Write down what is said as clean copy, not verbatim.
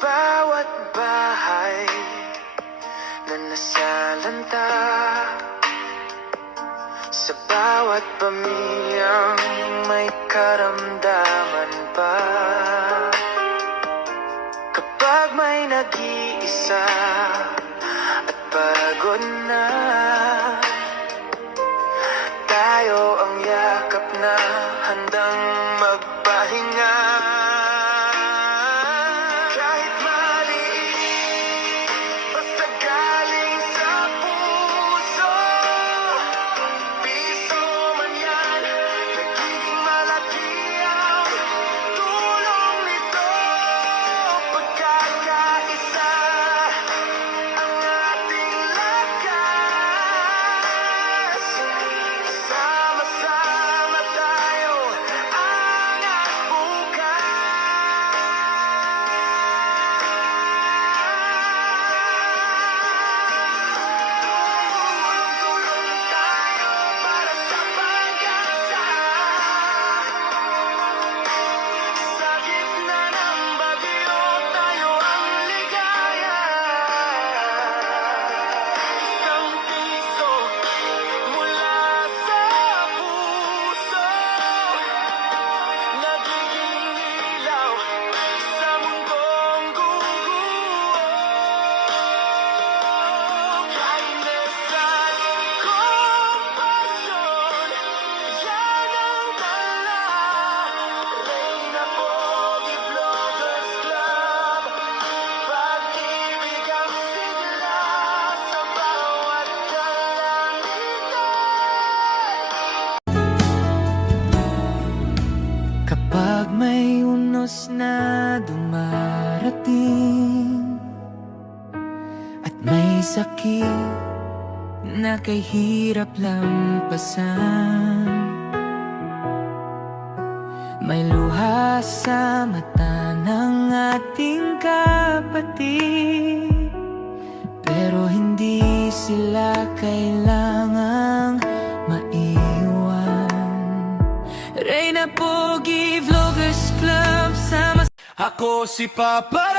bawat bahay na nasalanta, sa bawat pamilyang may karamdaman pa. Kapag may nag-iisa at pagod na, tayo ang yakap na handang magpahinga. Kahit maliit, basta galing sa puso, piso man yan, nagiging malaki ang tulong nito. Pagkakaisa ang ating lakas, sama-sama tayo angat bukas. Tulong-tulong tayo para sa pag-asa, sa gitna ng bagyo tayo ang ligaya. Isang piso mula sa puso, nagiging ilaw sa mundong guguho. Kindness at compassion, yan ang dala. Reyna Pogi Vloggers Club, pag-ibig ang sigla sa bawat kalangitan. Kapag may unos na dumarating at may sakit na kay hirap lampasan, may luha sa mata ng ating kapatid, pero hindi sila kailangang maiwan. Reyna Pogi Vloggers Club, sama. Ako si Papa